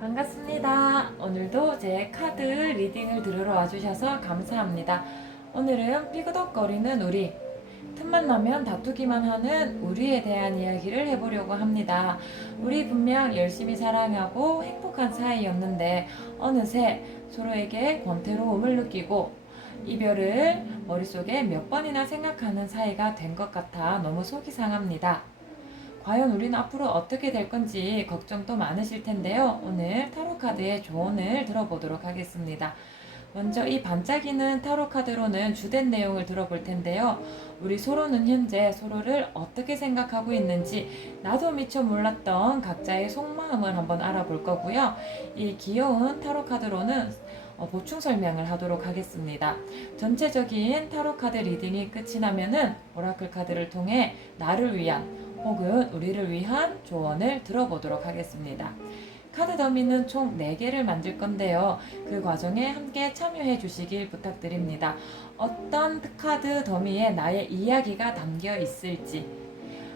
반갑습니다. 오늘도 제 카드 리딩을 들으러 와주셔서 감사합니다. 오늘은 삐그덕거리는 우리, 틈만 나면 다투기만 하는 우리에 대한 이야기를 해보려고 합니다. 우리 분명 열심히 사랑하고 행복한 사이였는데 어느새 서로에게 권태로움을 느끼고 이별을 머릿속에 몇 번이나 생각하는 사이가 된 것 같아 너무 속이 상합니다. 과연 우리는 앞으로 어떻게 될 건지 걱정도 많으실 텐데요. 오늘 타로카드의 조언을 들어보도록 하겠습니다. 먼저 이 반짝이는 타로카드로는 주된 내용을 들어볼 텐데요. 우리 서로는 현재 서로를 어떻게 생각하고 있는지 나도 미처 몰랐던 각자의 속마음을 한번 알아볼 거고요. 이 귀여운 타로카드로는 보충 설명을 하도록 하겠습니다. 전체적인 타로카드 리딩이 끝이 나면은 오라클 카드를 통해 나를 위한 혹은 우리를 위한 조언을 들어보도록 하겠습니다. 카드 더미는 총 4개를 만들 건데요. 그 과정에 함께 참여해 주시길 부탁드립니다. 어떤 카드 더미에 나의 이야기가 담겨 있을지,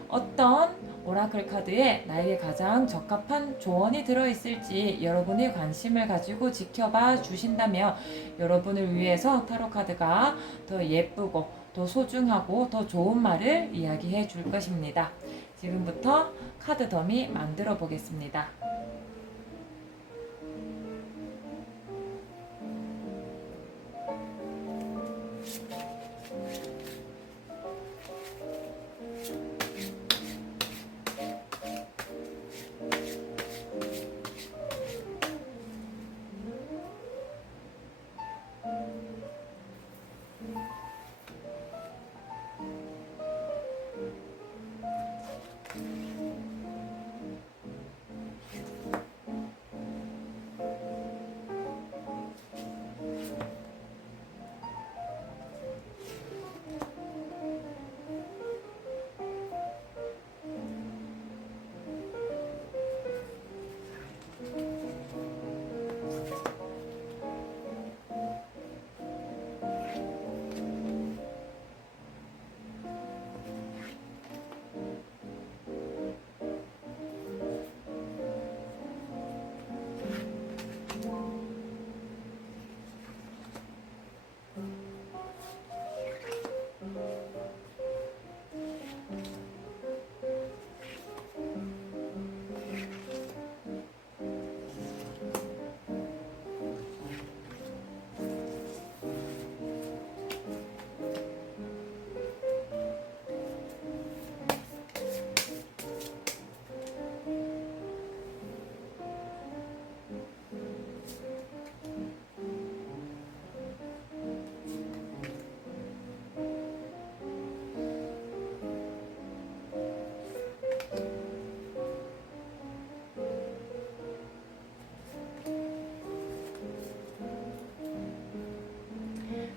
어떤 오라클 카드에 나에게 가장 적합한 조언이 들어있을지 여러분이 관심을 가지고 지켜봐 주신다면 여러분을 위해서 타로 카드가 더 예쁘고 더 소중하고 더 좋은 말을 이야기해 줄 것입니다. 지금부터 카드 더미 만들어 보겠습니다.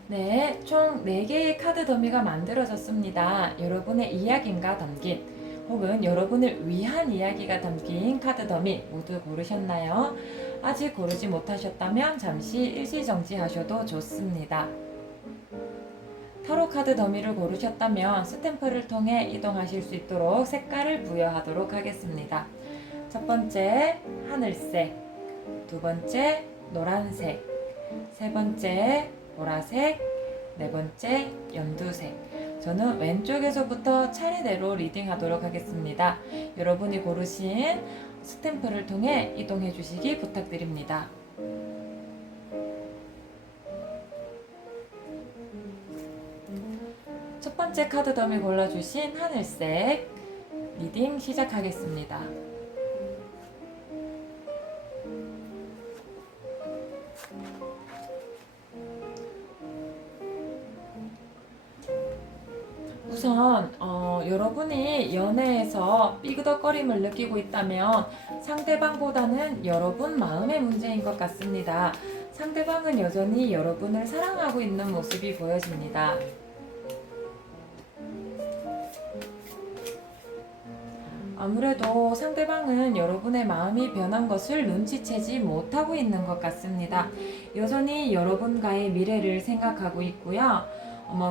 네, 총 4개의 카드 더미가 만들어졌습니다. 여러분의 이야기가 담긴 혹은 여러분을 위한 이야기가 담긴 카드 더미 모두 고르셨나요? 아직 고르지 못하셨다면 잠시 일시정지하셔도 좋습니다. 타로 카드 더미를 고르셨다면 스탬프를 통해 이동하실 수 있도록 색깔을 부여하도록 하겠습니다. 첫 번째 하늘색, 두 번째 노란색, 세 번째 보라색, 네 번째 연두색. 저는 왼쪽에서부터 차례대로 리딩하도록 하겠습니다. 여러분이 고르신 스탬프를 통해 이동해 주시기 부탁드립니다. 첫 번째 카드 더미 골라주신 하늘색 리딩 시작하겠습니다. 우선 여러분이 연애에서 삐그덕거림을 느끼고 있다면 상대방보다는 여러분 마음의 문제인 것 같습니다. 상대방은 여전히 여러분을 사랑하고 있는 모습이 보여집니다. 아무래도 상대방은 여러분의 마음이 변한 것을 눈치채지 못하고 있는 것 같습니다. 여전히 여러분과의 미래를 생각하고 있고요.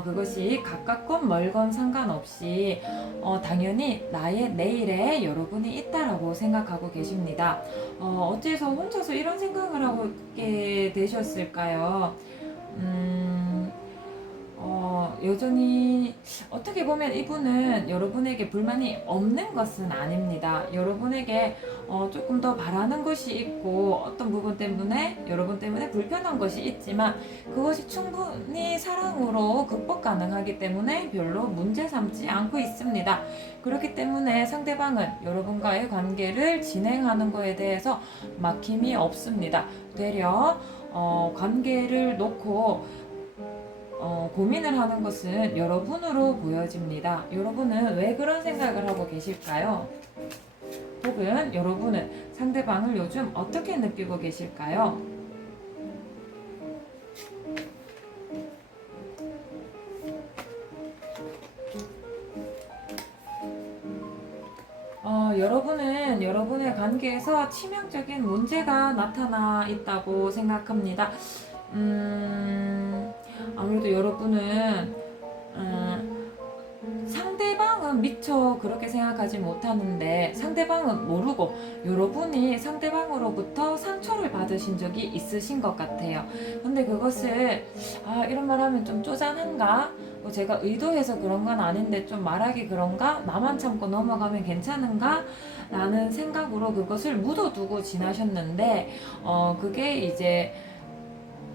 그것이 가깝건 멀건 상관없이 당연히 나의 내일에 여러분이 있다라고 생각하고 계십니다. 어째서 혼자서 이런 생각을 하고 있게 되셨을까요? 여전히 어떻게 보면 이분은 여러분에게 불만이 없는 것은 아닙니다. 여러분에게 조금 더 바라는 것이 있고 어떤 부분 때문에 여러분 때문에 불편한 것이 있지만 그것이 충분히 사랑으로 극복 가능하기 때문에 별로 문제 삼지 않고 있습니다. 그렇기 때문에 상대방은 여러분과의 관계를 진행하는 것에 대해서 막힘이 없습니다. 되려 관계를 놓고 고민을 하는 것은 여러분으로 보여집니다. 여러분은 왜 그런 생각을 하고 계실까요? 혹은 여러분은 상대방을 요즘 어떻게 느끼고 계실까요? 여러분은 여러분의 관계에서 치명적인 문제가 나타나 있다고 생각합니다. 아무래도 여러분은 상대방은 미처 그렇게 생각하지 못하는데 상대방은 모르고 여러분이 상대방으로부터 상처를 받으신 적이 있으신 것 같아요. 근데 그것을 이런 말 하면 좀 쪼잔한가? 제가 의도해서 그런 건 아닌데 좀 말하기 그런가? 나만 참고 넘어가면 괜찮은가? 라는 생각으로 그것을 묻어두고 지나셨는데 그게 이제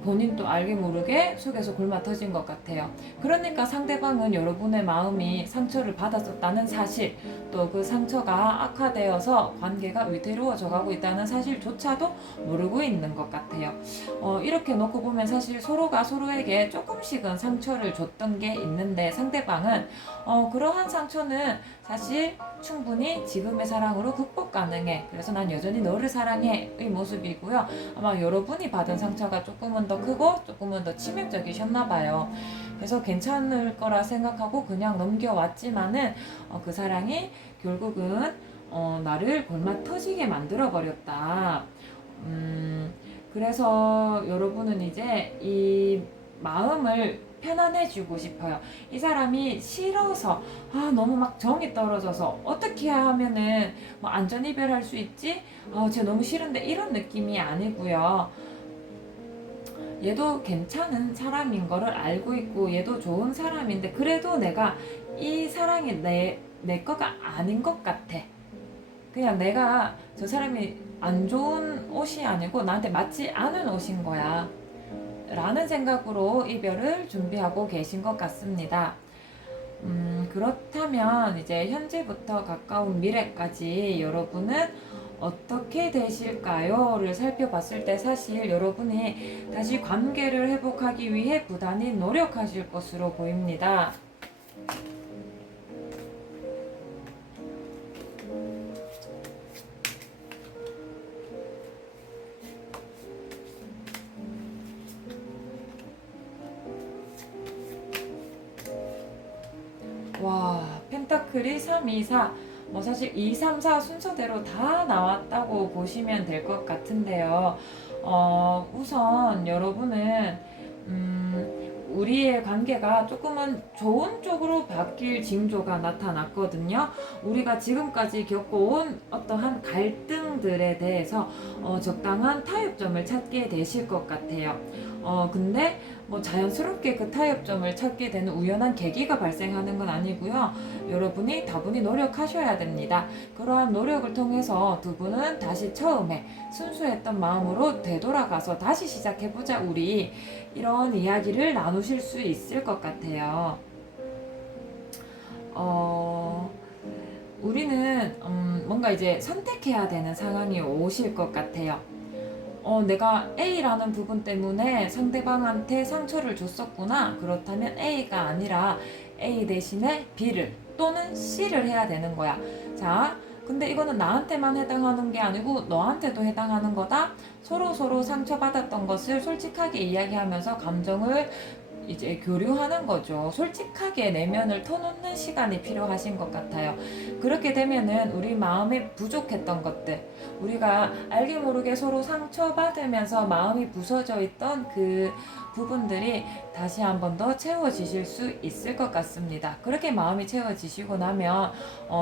본인도 알게 모르게 속에서 골마 터진 것 같아요. 그러니까 상대방은 여러분의 마음이 상처를 받았었다는 사실, 또 그 상처가 악화되어서 관계가 위태로워져 가고 있다는 사실조차도 모르고 있는 것 같아요. 이렇게 놓고 보면 사실 서로가 서로에게 조금씩은 상처를 줬던 게 있는데 상대방은 그러한 상처는 사실 충분히 지금의 사랑으로 극복 가능해. 그래서 난 여전히 너를 사랑해 의 모습이고요. 아마 여러분이 받은 상처가 조금은 더 크고 조금은 더 치명적이셨나 봐요. 그래서 괜찮을 거라 생각하고 그냥 넘겨왔지만은 그 사랑이 결국은 나를 골마 터지게 만들어 버렸다. 그래서 여러분은 이제 이 마음을 편안해지고 싶어요. 이 사람이 싫어서 너무 막 정이 떨어져서 어떻게 하면은 뭐 안전 이별할 수 있지? 쟤 너무 싫은데 이런 느낌이 아니고요. 얘도 괜찮은 사람인 거를 알고 있고 얘도 좋은 사람인데 그래도 내가 이 사랑이 내 거가 아닌 것 같아. 그냥 내가 저 사람이 안 좋은 옷이 아니고 나한테 맞지 않은 옷인 거야. 라는 생각으로 이별을 준비하고 계신 것 같습니다. 그렇다면 이제 현재부터 가까운 미래까지 여러분은 어떻게 되실까요?를 살펴봤을 때 사실 여러분이 다시 관계를 회복하기 위해 부단히 노력하실 것으로 보입니다. 와, 펜타클이 3, 2, 4. 뭐 사실 2, 3, 4 순서대로 다 나왔다고 보시면 될 것 같은데요. 우선 여러분은 우리의 관계가 조금은 좋은 쪽으로 바뀔 징조가 나타났거든요. 우리가 지금까지 겪어온 어떠한 갈등들에 대해서 적당한 타협점을 찾게 되실 것 같아요. 근데 뭐 자연스럽게 그 타협점을 찾게 되는 우연한 계기가 발생하는 건 아니고요. 여러분이 다분히 노력하셔야 됩니다. 그러한 노력을 통해서 두 분은 다시 처음에 순수했던 마음으로 되돌아가서 다시 시작해보자 우리 이런 이야기를 나누실 수 있을 것 같아요. 우리는 뭔가 이제 선택해야 되는 상황이 오실 것 같아요. 내가 A라는 부분 때문에 상대방한테 상처를 줬었구나. 그렇다면 A가 아니라 A 대신에 B를 또는 C를 해야 되는 거야. 자, 근데 이거는 나한테만 해당하는 게 아니고 너한테도 해당하는 거다. 서로 상처받았던 것을 솔직하게 이야기하면서 감정을 이제 교류하는 거죠. 솔직하게 내면을 터놓는 시간이 필요하신 것 같아요. 그렇게 되면은 우리 마음에 부족했던 것들, 우리가 알게 모르게 서로 상처받으면서 마음이 부서져 있던 그 부분들이 다시 한 번 더 채워지실 수 있을 것 같습니다. 그렇게 마음이 채워지시고 나면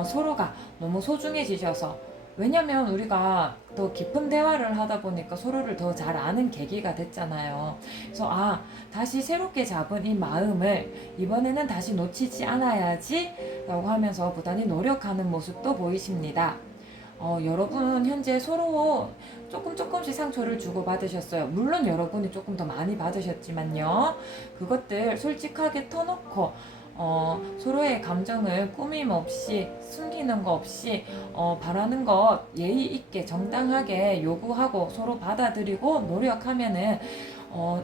서로가 너무 소중해지셔서, 왜냐면 우리가 더 깊은 대화를 하다 보니까 서로를 더 잘 아는 계기가 됐잖아요. 그래서 다시 새롭게 잡은 이 마음을 이번에는 다시 놓치지 않아야지 라고 하면서 부단히 노력하는 모습도 보이십니다. 여러분 현재 서로 조금씩 상처를 주고받으셨어요. 물론 여러분이 조금 더 많이 받으셨지만요. 그것들 솔직하게 터놓고 서로의 감정을 꾸밈 없이, 숨기는 거 없이 바라는 것 예의 있게 정당하게 요구하고 서로 받아들이고 노력하면은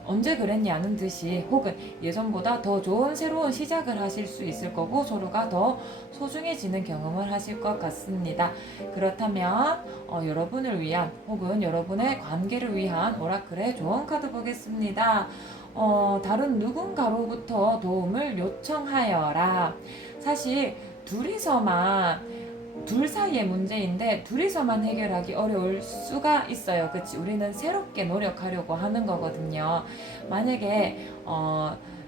언제 그랬냐는 듯이, 혹은 예전보다 더 좋은 새로운 시작을 하실 수 있을 거고 서로가 더 소중해지는 경험을 하실 것 같습니다. 그렇다면 여러분을 위한, 혹은 여러분의 관계를 위한 오라클의 좋은 카드 보겠습니다. 다른 누군가로부터 도움을 요청하여라. 사실 둘 사이의 문제인데 둘이서만 해결하기 어려울 수가 있어요. 그치? 우리는 새롭게 노력하려고 하는 거거든요. 만약에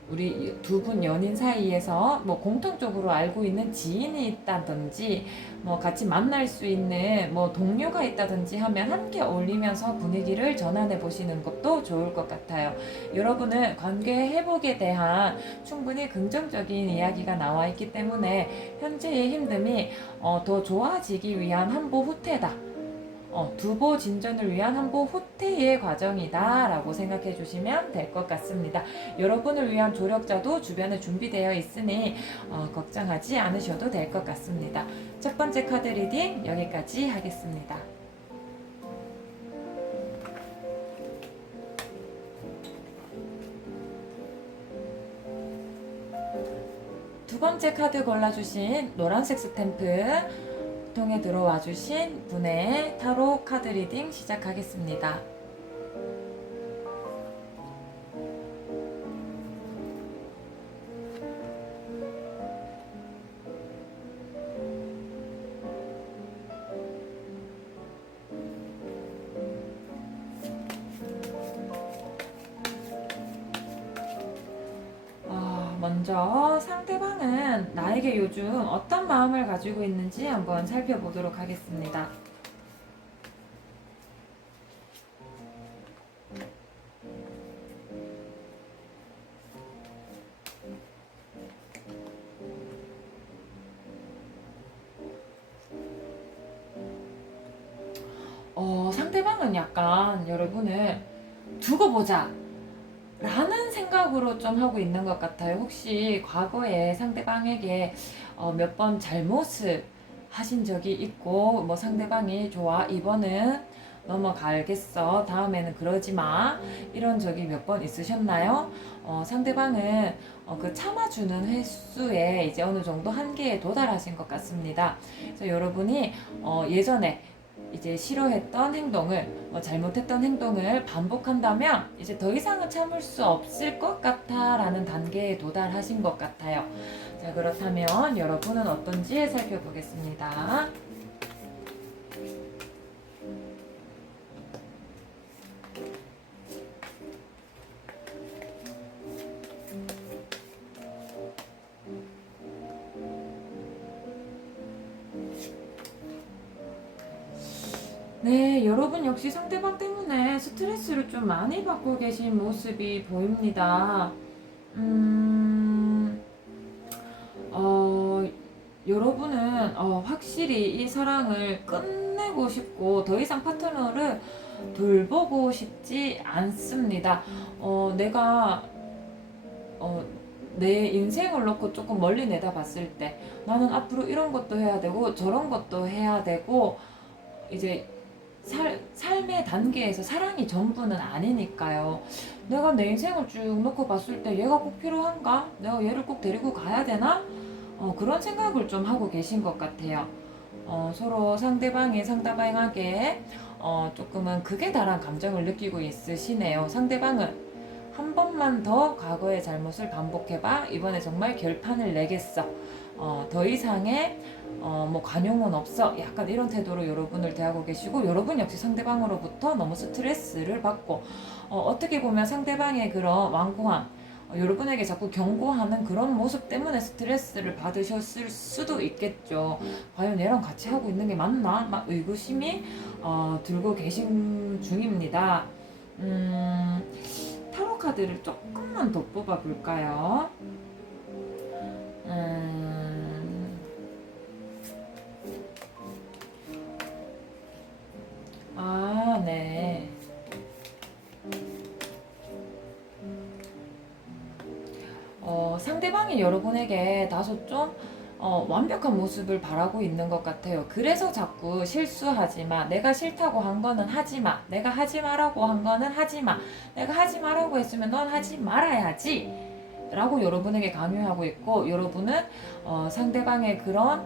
우리 두 분 연인 사이에서 뭐 공통적으로 알고 있는 지인이 있다든지, 뭐 같이 만날 수 있는 뭐 동료가 있다든지 하면 함께 어울리면서 분위기를 전환해 보시는 것도 좋을 것 같아요. 여러분은 관계 회복에 대한 충분히 긍정적인 이야기가 나와 있기 때문에 현재의 힘듦이 더 좋아지기 위한 한보 후퇴다. 두보 진전을 위한 한보 후퇴의 과정이다 라고 생각해 주시면 될 것 같습니다. 여러분을 위한 조력자도 주변에 준비되어 있으니 걱정하지 않으셔도 될 것 같습니다. 첫 번째 카드 리딩 여기까지 하겠습니다. 두 번째 카드 골라주신 노란색 스탬프 통에 들어와 주신 분의 타로 카드 리딩 시작하겠습니다. 먼저 상대방은 나에게 요즘 어떤 마음을 가지고 있는지 한번 살펴보도록 하겠습니다. 상대방은 약간 여러분을 두고 보자 라는 생각으로 좀 하고 있는 것 같아요. 혹시 과거에 상대방에게 몇 번 잘못을 하신 적이 있고, 뭐 상대방이 좋아, 이번은 넘어가겠어, 다음에는 그러지 마, 이런 적이 몇 번 있으셨나요? 상대방은 그 참아주는 횟수에 이제 어느 정도 한계에 도달하신 것 같습니다. 그래서 여러분이 예전에 이제 싫어했던 행동을, 잘못했던 행동을 반복한다면 이제 더 이상은 참을 수 없을 것 같아 라는 단계에 도달하신 것 같아요. 자, 그렇다면 여러분은 어떤지 살펴보겠습니다. 네, 여러분 역시 상대방 때문에 스트레스를 좀 많이 받고 계신 모습이 보입니다. 어, 여러분은 확실히 이 사랑을 끝내고 싶고 더 이상 파트너를 돌보고 싶지 않습니다. 내가 내 인생을 놓고 조금 멀리 내다봤을 때 나는 앞으로 이런 것도 해야 되고 저런 것도 해야 되고, 이제 삶의 단계에서 사랑이 전부는 아니니까요. 내가 내 인생을 쭉 놓고 봤을 때 얘가 꼭 필요한가? 내가 얘를 꼭 데리고 가야 되나? 그런 생각을 좀 하고 계신 것 같아요. 서로 상대방이 상대방에게 조금은 극에 달한 감정을 느끼고 있으시네요. 상대방은 한 번만 더 과거의 잘못을 반복해봐, 이번에 정말 결판을 내겠어 더 이상의 뭐 관용은 없어 약간 이런 태도로 여러분을 대하고 계시고, 여러분 역시 상대방으로부터 너무 스트레스를 받고 어떻게 보면 상대방의 그런 완고함, 여러분에게 자꾸 경고하는 그런 모습 때문에 스트레스를 받으셨을 수도 있겠죠. 과연 얘랑 같이 하고 있는 게 맞나? 막 의구심이 들고 계신 중입니다. 타로 카드를 조금만 더 뽑아 볼까요? 네. 상대방이 여러분에게 다소 좀 완벽한 모습을 바라고 있는 것 같아요. 그래서 자꾸 실수하지 마. 내가 싫다고 한 거는 하지 마. 내가 하지 마라고 한 거는 하지 마. 내가 하지 마라고 했으면 넌 하지 말아야지. 라고 여러분에게 강요하고 있고, 여러분은 상대방의 그런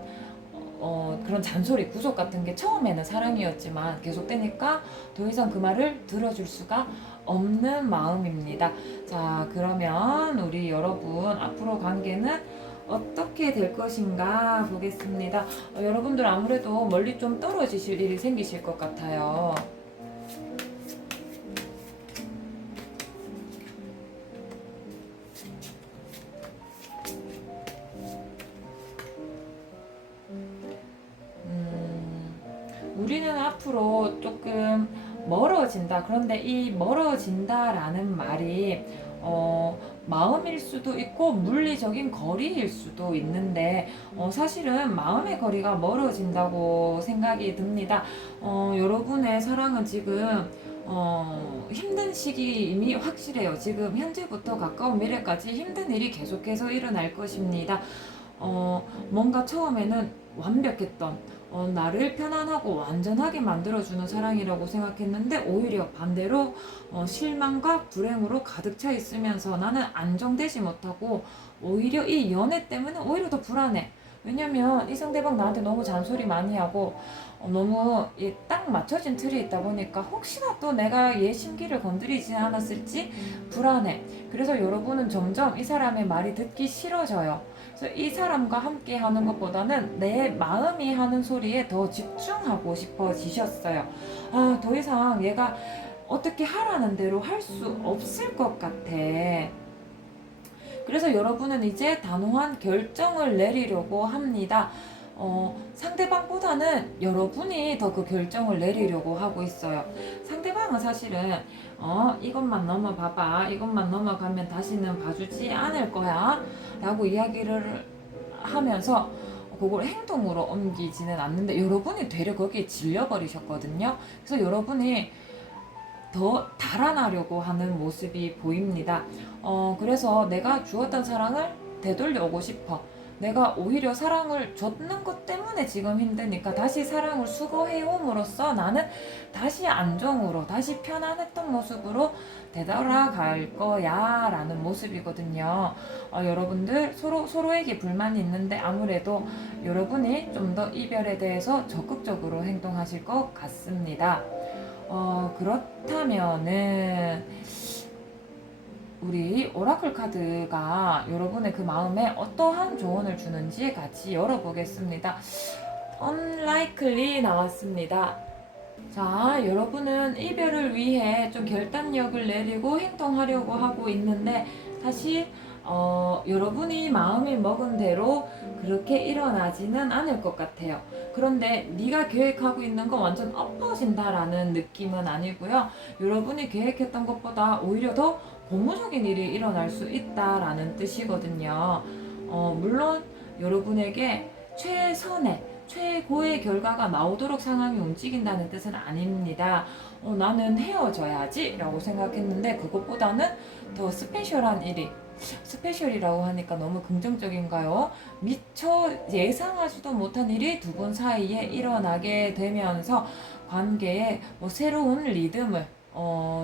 잔소리, 구속 같은 게 처음에는 사랑이었지만 계속되니까 더 이상 그 말을 들어줄 수가 없는 마음입니다. 자, 그러면 우리 여러분 앞으로 관계는 어떻게 될 것인가 보겠습니다. 여러분들 아무래도 멀리 좀 떨어지실 일이 생기실 것 같아요. 우리는 앞으로 조금 멀어진다. 그런데 이 멀어진다라는 말이 마음일 수도 있고 물리적인 거리일 수도 있는데, 사실은 마음의 거리가 멀어진다고 생각이 듭니다. 여러분의 사랑은 지금 힘든 시기임이 확실해요. 지금 현재부터 가까운 미래까지 힘든 일이 계속해서 일어날 것입니다. 뭔가 처음에는 완벽했던, 나를 편안하고 완전하게 만들어주는 사랑이라고 생각했는데 오히려 반대로 실망과 불행으로 가득 차 있으면서 나는 안정되지 못하고 오히려 이 연애 때문에 오히려 더 불안해. 왜냐면 이 상대방 나한테 너무 잔소리 많이 하고 너무 딱 맞춰진 틀이 있다 보니까 혹시나 또 내가 얘 심기를 건드리지 않았을지 불안해. 그래서 여러분은 점점 이 사람의 말이 듣기 싫어져요. 그래서 이 사람과 함께 하는 것보다는 내 마음이 하는 소리에 더 집중하고 싶어지셨어요. 더 이상 얘가 어떻게 하라는 대로 할 수 없을 것 같아. 그래서 여러분은 이제 단호한 결정을 내리려고 합니다. 상대방보다는 여러분이 더 그 결정을 내리려고 하고 있어요. 상대방은 사실은 이것만 넘어봐봐. 이것만 넘어가면 다시는 봐주지 않을 거야. 라고 이야기를 하면서 그걸 행동으로 옮기지는 않는데, 여러분이 되려 거기에 질려버리셨거든요. 그래서 여러분이 더 달아나려고 하는 모습이 보입니다. 그래서 내가 주었던 사랑을 되돌려 오고 싶어. 내가 오히려 사랑을 줬는 것 때문에 지금 힘드니까 다시 사랑을 수거해옴으로써 나는 다시 안정으로, 다시 편안했던 모습으로 되돌아갈 거야 라는 모습이거든요. 여러분들 서로에게 불만이 있는데 아무래도 여러분이 좀 더 이별에 대해서 적극적으로 행동하실 것 같습니다. 그렇다면은 우리 오라클 카드가 여러분의 그 마음에 어떠한 조언을 주는지 같이 열어보겠습니다. Unlikely 나왔습니다. 자, 여러분은 이별을 위해 좀 결단력을 내리고 행동하려고 하고 있는데 사실 여러분이 마음이 먹은 대로 그렇게 일어나지는 않을 것 같아요. 그런데 네가 계획하고 있는 건 완전 엎어진다라는 느낌은 아니고요. 여러분이 계획했던 것보다 오히려 더 고무적인 일이 일어날 수 있다라는 뜻이거든요. 물론 여러분에게 최고의 결과가 나오도록 상황이 움직인다는 뜻은 아닙니다. 나는 헤어져야지 라고 생각했는데 그것보다는 더 스페셜한 일이, 스페셜이라고 하니까 너무 긍정적인가요? 미처 예상하지도 못한 일이 두 분 사이에 일어나게 되면서 관계에 새로운 리듬을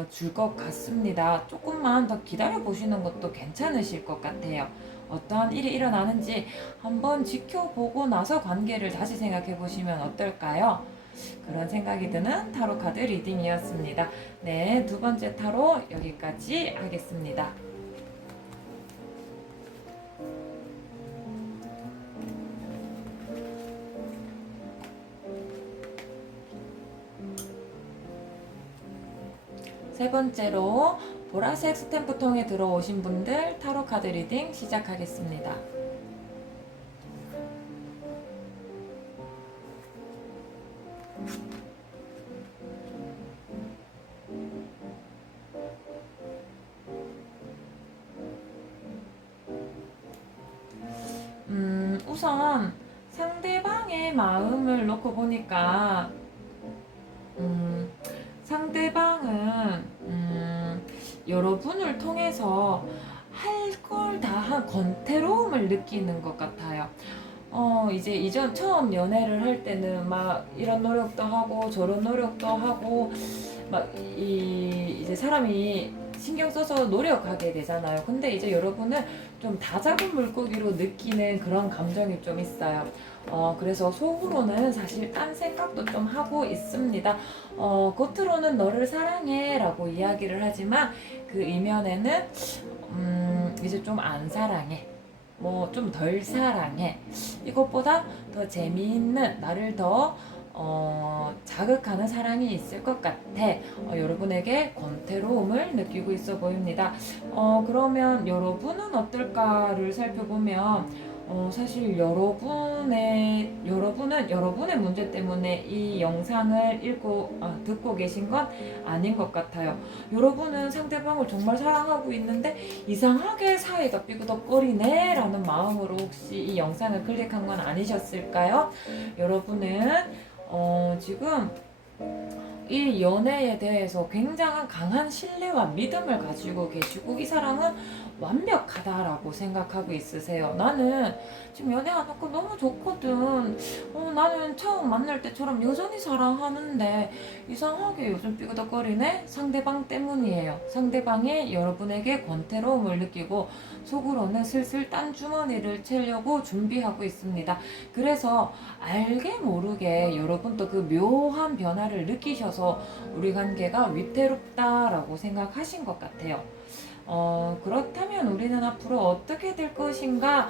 줄 것 같습니다. 조금만 더 기다려 보시는 것도 괜찮으실 것 같아요. 어떠한 일이 일어나는지 한번 지켜보고 나서 관계를 다시 생각해 보시면 어떨까요? 그런 생각이 드는 타로 카드 리딩이었습니다. 네, 두 번째 타로 여기까지 하겠습니다. 세 번째로 보라색 스탬프통에 들어오신 분들 타로 카드 리딩 시작하겠습니다. 우선 상대방의 마음을 놓고 보니까 상대방은 여러분을 통해서 할 걸 다 한 권태로움을 느끼는 것 같아요. 이제 이전 처음 연애를 할 때는 막 이런 노력도 하고 저런 노력도 하고 막 이제 사람이 신경 써서 노력하게 되잖아요. 근데 이제 여러분은 좀 다 잡은 물고기로 느끼는 그런 감정이 좀 있어요. 그래서 속으로는 사실 딴 생각도 좀 하고 있습니다. 겉으로는 너를 사랑해 라고 이야기를 하지만 그 이면에는 이제 좀 안 사랑해. 뭐 좀 덜 사랑해. 이것보다 더 재미있는 나를 더 자극하는 사랑이 있을 것 같아. 여러분에게 권태로움을 느끼고 있어 보입니다. 그러면 여러분은 어떨까를 살펴보면 사실 여러분은 여러분의 문제 때문에 이 영상을 듣고 계신 건 아닌 것 같아요. 여러분은 상대방을 정말 사랑하고 있는데 이상하게 사이가 삐그덕거리네 라는 마음으로 혹시 이 영상을 클릭한 건 아니셨을까요? 여러분은 지금 이 연애에 대해서 굉장한 강한 신뢰와 믿음을 가지고 계시고 이 사람은 완벽하다라고 생각하고 있으세요. 나는 지금 연애하고 너무 좋거든. 나는 처음 만날 때처럼 여전히 사랑하는데 이상하게 요즘 삐그덕거리네? 상대방 때문이에요. 상대방이 여러분에게 권태로움을 느끼고 속으로는 슬슬 딴 주머니를 채려고 준비하고 있습니다. 그래서 알게 모르게 여러분도 그 묘한 변화를 느끼셔서 우리 관계가 위태롭다라고 생각하신 것 같아요. 그렇다면 우리는 앞으로 어떻게 될 것인가?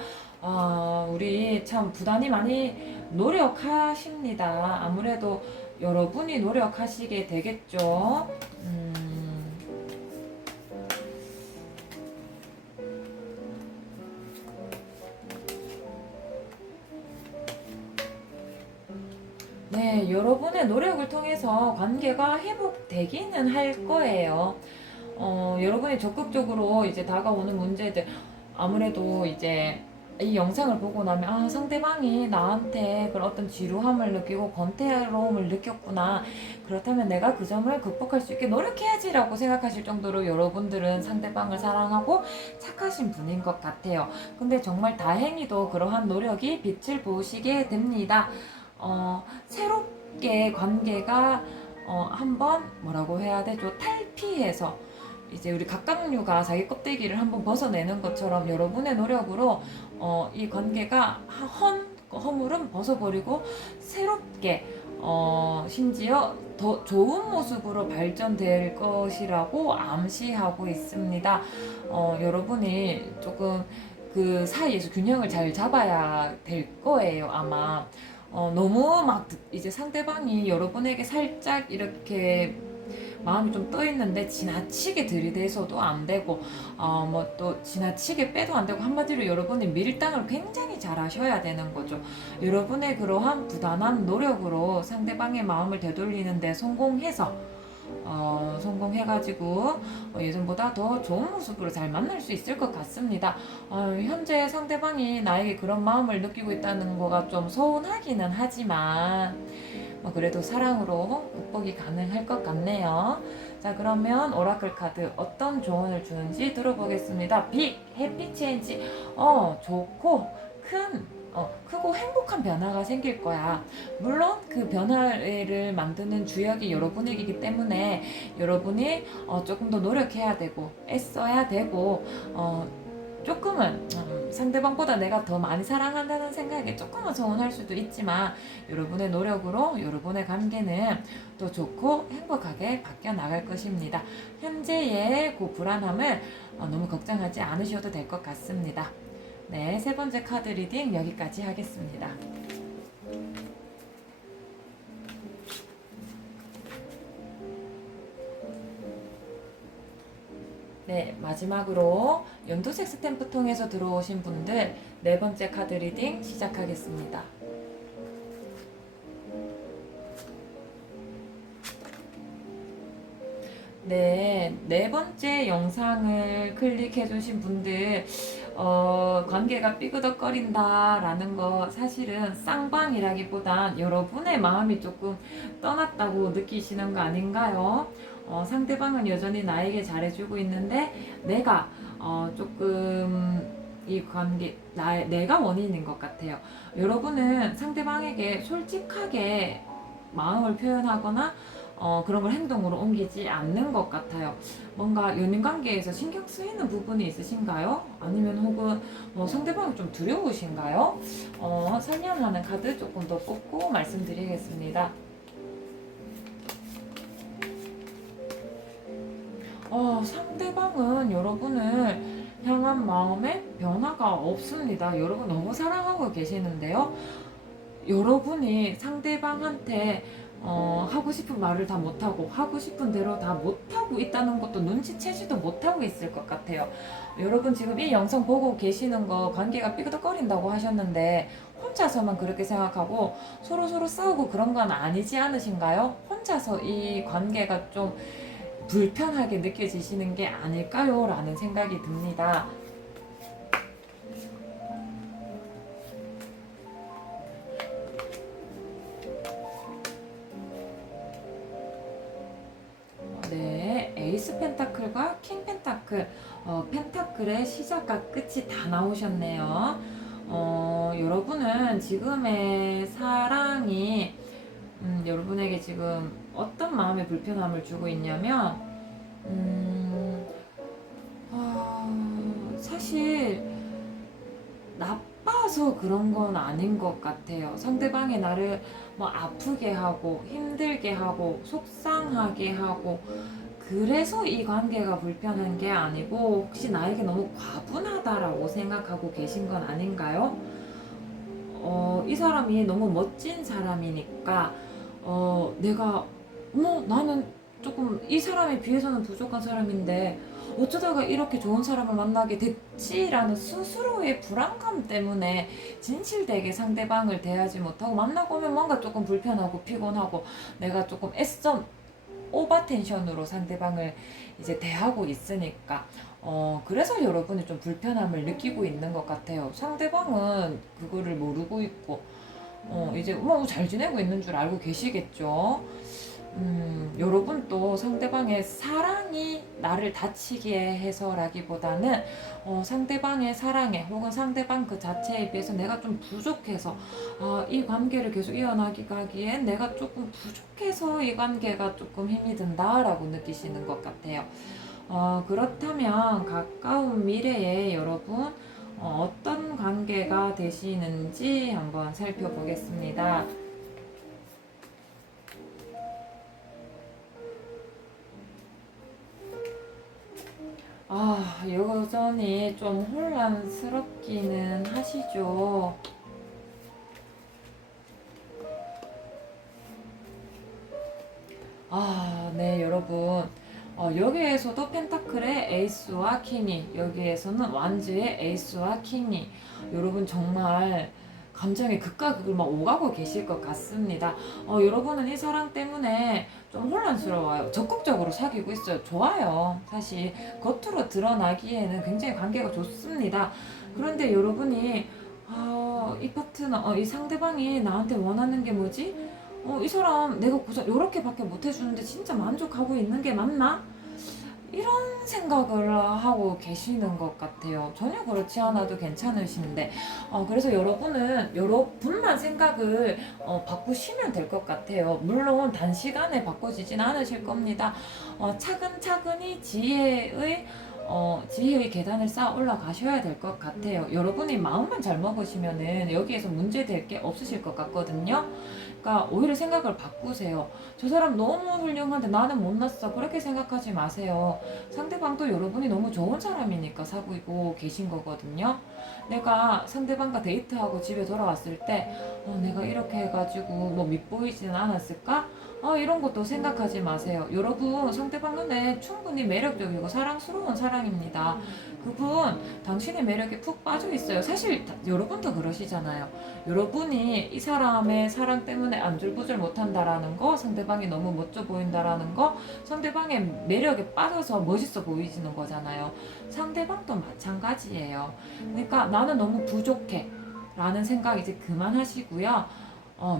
우리 참 부단히 많이 노력하십니다. 아무래도 여러분이 노력하시게 되겠죠. 네, 여러분의 노력을 통해서 관계가 회복되기는 할 거예요. 여러분이 적극적으로 이제 다가오는 문제들, 아무래도 이제 이 영상을 보고 나면, 상대방이 나한테 그런 어떤 지루함을 느끼고 권태로움을 느꼈구나. 그렇다면 내가 그 점을 극복할 수 있게 노력해야지라고 생각하실 정도로 여러분들은 상대방을 사랑하고 착하신 분인 것 같아요. 근데 정말 다행히도 그러한 노력이 빛을 보시게 됩니다. 새롭게 관계가 한번 뭐라고 해야 되죠? 탈피해서 이제 우리 갑각류가 자기 껍데기를 한번 벗어내는 것처럼 여러분의 노력으로 이 관계가 허물은 벗어버리고 새롭게 심지어 더 좋은 모습으로 발전될 것이라고 암시하고 있습니다. 여러분이 조금 그 사이에서 균형을 잘 잡아야 될 거예요, 아마. 너무 막 이제 상대방이 여러분에게 살짝 이렇게 마음이 좀 떠 있는데 지나치게 들이대서도 안 되고 뭐 또 지나치게 빼도 안 되고 한마디로 여러분이 밀당을 굉장히 잘 하셔야 되는 거죠. 여러분의 그러한 부단한 노력으로 상대방의 마음을 되돌리는데 성공해가지고 예전보다 더 좋은 모습으로 잘 만날 수 있을 것 같습니다. 현재 상대방이 나에게 그런 마음을 느끼고 있다는 거가 좀 서운하기는 하지만 그래도 사랑으로 극복이 가능할 것 같네요. 자, 그러면 오라클 카드 어떤 조언을 주는지 들어보겠습니다. 빅 해피 체인지. 좋고 크고 행복한 변화가 생길 거야. 물론 그 변화를 만드는 주역이 여러분이기 때문에 여러분이 조금 더 노력해야 되고 애써야 되고 조금은 상대방보다 내가 더 많이 사랑한다는 생각에 조금은 서운할 수도 있지만 여러분의 노력으로 여러분의 관계는 또 좋고 행복하게 바뀌어 나갈 것입니다. 현재의 그 불안함을 너무 걱정하지 않으셔도 될 것 같습니다. 네, 세 번째 카드 리딩 여기까지 하겠습니다. 네, 마지막으로 연두색 스탬프 통해서 들어오신 분들 네 번째 카드 리딩 시작하겠습니다. 네, 네 번째 영상을 클릭해 주신 분들, 관계가 삐그덕거린다 라는 거 사실은 쌍방이라기보단 여러분의 마음이 조금 떠났다고 느끼시는 거 아닌가요? 상대방은 여전히 나에게 잘해주고 있는데 내가 조금 이 관계, 내가 원인인 것 같아요. 여러분은 상대방에게 솔직하게 마음을 표현하거나 그런 걸 행동으로 옮기지 않는 것 같아요. 뭔가 연인 관계에서 신경 쓰이는 부분이 있으신가요? 아니면 혹은 상대방이 좀 두려우신가요? 설명하는 카드 조금 더 뽑고 말씀드리겠습니다. 상대방은 여러분을 향한 마음에 변화가 없습니다. 여러분 너무 사랑하고 계시는데요. 여러분이 상대방한테 하고 싶은 말을 다 못하고 하고 싶은 대로 다 못하고 있다는 것도 눈치채지도 못하고 있을 것 같아요. 여러분 지금 이 영상 보고 계시는 거 관계가 삐그덕거린다고 하셨는데 혼자서만 그렇게 생각하고 서로 싸우고 그런 건 아니지 않으신가요? 혼자서 이 관계가 좀 불편하게 느껴지시는 게 아닐까요? 라는 생각이 듭니다. 네, 에이스 펜타클과 킹 펜타클, 펜타클의 시작과 끝이 다 나오셨네요. 여러분은 지금의 사랑이 여러분에게 지금 어떤 마음의 불편함을 주고 있냐면, 사실 나빠서 그런 건 아닌 것 같아요. 상대방이 나를 뭐 아프게 하고 힘들게 하고 속상하게 하고 그래서 이 관계가 불편한 게 아니고 혹시 나에게 너무 과분하다라고 생각하고 계신 건 아닌가요? 이 사람이 너무 멋진 사람이니까 내가 나는 조금 이 사람에 비해서는 부족한 사람인데 어쩌다가 이렇게 좋은 사람을 만나게 됐지라는 스스로의 불안감 때문에 진실되게 상대방을 대하지 못하고 만나고 오면 뭔가 조금 불편하고 피곤하고 내가 조금 애써 오버 텐션으로 상대방을 이제 대하고 있으니까 그래서 여러분이 좀 불편함을 느끼고 있는 것 같아요. 상대방은 그거를 모르고 있고 이제 뭐 잘 지내고 있는 줄 알고 계시겠죠. 여러분도 상대방의 사랑이 나를 다치게 해서라기보다는 상대방의 사랑에 혹은 상대방 그 자체에 비해서 내가 좀 부족해서 이 관계를 계속 이어나가기엔 내가 조금 부족해서 이 관계가 조금 힘이 든다라고 느끼시는 것 같아요. 그렇다면 가까운 미래에 여러분 어떤 관계가 되시는지 한번 살펴보겠습니다. 여전히 좀 혼란스럽기는 하시죠. 네, 여러분. 여기에서도 펜타클의 에이스와 킹이, 여기에서는 완즈의 에이스와 킹이, 여러분 정말 감정의 극과 극을 막 오가고 계실 것 같습니다. 여러분은 이 사랑 때문에 좀 혼란스러워요. 적극적으로 사귀고 있어요. 좋아요. 사실 겉으로 드러나기에는 굉장히 관계가 좋습니다. 그런데 여러분이 이 파트너, 이 상대방이 나한테 원하는 게 뭐지? 이 사람 내가 고작 요렇게밖에 못 해주는데 진짜 만족하고 있는 게 맞나? 이런 생각을 하고 계시는 것 같아요. 전혀 그렇지 않아도 괜찮으신데, 그래서 여러분만 생각을 바꾸시면 될 것 같아요. 물론 단시간에 바꿔지진 않으실 겁니다. 차근차근히 지혜의 계단을 쌓아 올라가셔야 될 것 같아요. 여러분이 마음만 잘 먹으시면은 여기에서 문제될 게 없으실 것 같거든요. 그러니까 오히려 생각을 바꾸세요. 저 사람 너무 훌륭한데 나는 못났어. 그렇게 생각하지 마세요. 상대방도 여러분이 너무 좋은 사람이니까 사귀고 계신 거거든요. 내가 상대방과 데이트하고 집에 돌아왔을 때 내가 이렇게 해가지고 뭐 밉보이지는 않았을까? 이런 것도 생각하지 마세요. 여러분, 상대방 눈에 충분히 매력적이고 사랑스러운 사람입니다. 그분, 당신의 매력에 푹 빠져 있어요. 사실, 여러분도 그러시잖아요. 여러분이 이 사람의 사랑 때문에 안절부절 못한다라는 거, 상대방이 너무 멋져 보인다라는 거, 상대방의 매력에 빠져서 멋있어 보이시는 거잖아요. 상대방도 마찬가지예요. 그러니까 나는 너무 부족해. 라는 생각 이제 그만하시고요.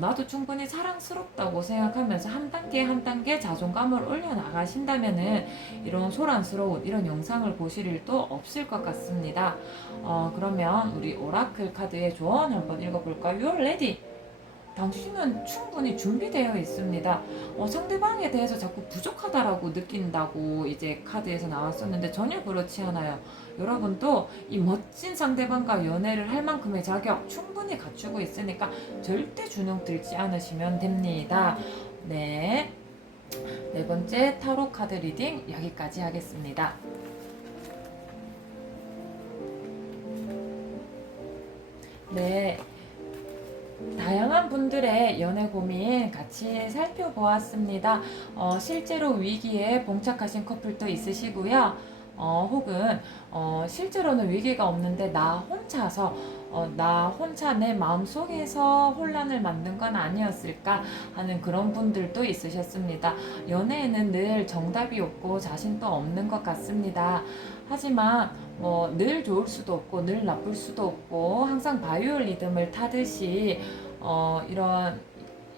나도 충분히 사랑스럽다고 생각하면서 한 단계 한 단계 자존감을 올려나가신다면은 이런 소란스러운 이런 영상을 보실 일도 없을 것 같습니다. 그러면 우리 오라클 카드의 조언 한번 읽어볼까요? You're ready. 당신은 충분히 준비되어 있습니다. 상대방에 대해서 자꾸 부족하다라고 느낀다고 이제 카드에서 나왔었는데 전혀 그렇지 않아요. 여러분도 이 멋진 상대방과 연애를 할 만큼의 자격 충분히 갖추고 있으니까 절대 주눅 들지 않으시면 됩니다. 네. 네 번째 타로 카드 리딩 여기까지 하겠습니다. 네. 다양한 분들의 연애 고민 같이 살펴보았습니다. 실제로 위기에 봉착하신 커플도 있으시고요. 혹은 실제로는 위기가 없는데 나 혼자 내 마음속에서 혼란을 만든 건 아니었을까 하는 그런 분들도 있으셨습니다. 연애에는 늘 정답이 없고 자신도 없는 것 같습니다. 하지만 늘 좋을 수도 없고 늘 나쁠 수도 없고 항상 바이오 리듬을 타듯이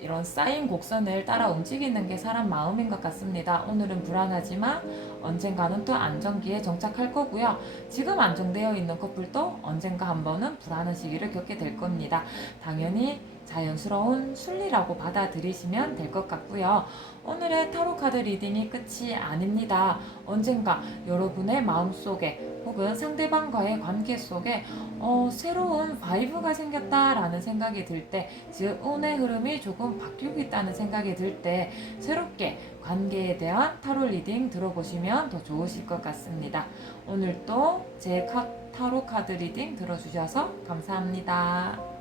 이런 쌓인 곡선을 따라 움직이는 게 사람 마음인 것 같습니다. 오늘은 불안하지만 언젠가는 또 안정기에 정착할 거고요. 지금 안정되어 있는 커플도 언젠가 한 번은 불안한 시기를 겪게 될 겁니다. 당연히 자연스러운 순리라고 받아들이시면 될 것 같고요. 오늘의 타로 카드 리딩이 끝이 아닙니다. 언젠가 여러분의 마음속에 혹은 상대방과의 관계 속에 새로운 바이브가 생겼다라는 생각이 들 때, 즉 운의 흐름이 조금 바뀌고 있다는 생각이 들 때 새롭게 관계에 대한 타로 리딩 들어보시면 더 좋으실 것 같습니다. 오늘도 제 타로 카드 리딩 들어주셔서 감사합니다.